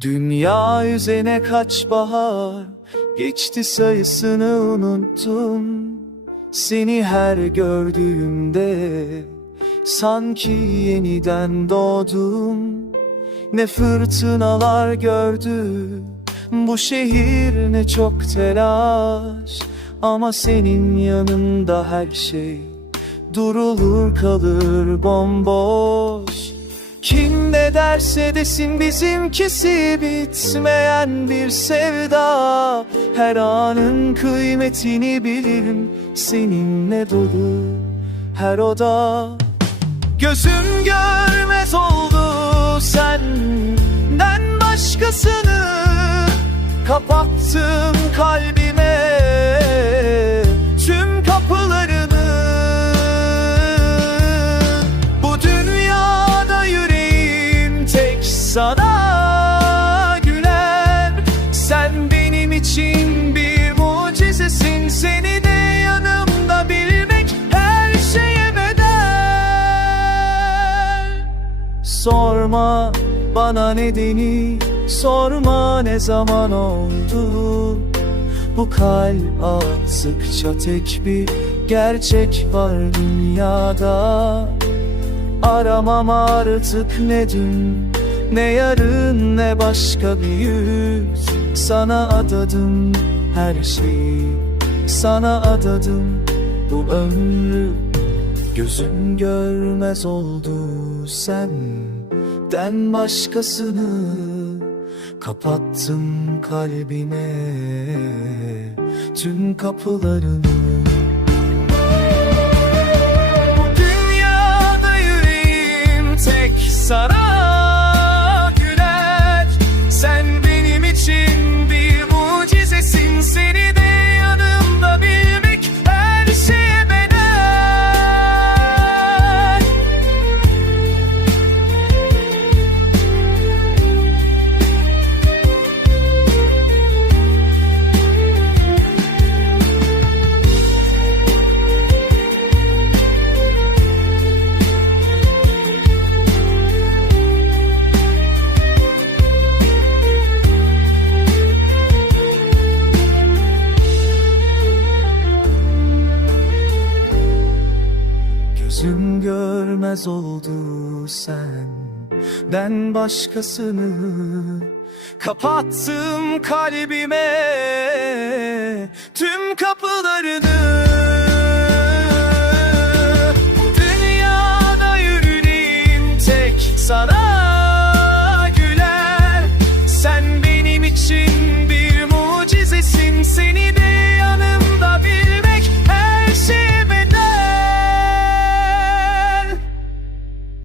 Dünya yüzene kaç bahar Geçti sayısını unuttum. Seni her gördüğümde Sanki yeniden doğdum. Ne fırtınalar gördü Bu şehir ne çok telaş. Ama senin yanında her şey Durulur kalır bomboş kim ne derse desin bizimkisi bitmeyen bir sevda. Her anın kıymetini bilirim seninle dolu her oda. Gözüm görmez oldu senden başkasını. Kapattım kalbime Sorma bana nedeni Sorma ne zaman oldu. Bu kalp attıkça tek bir gerçek var dünyada. Aramam artık ne dün Ne yarın ne başka bir yüz. Sana adadım her şeyi Sana adadım bu ömrü Gözüm görmez oldu senden başkasını. Kapattım kalbime tüm kapılarını Gözüm görmez oldu senden başkasını Kapattım kalbime. Tüm kapılarını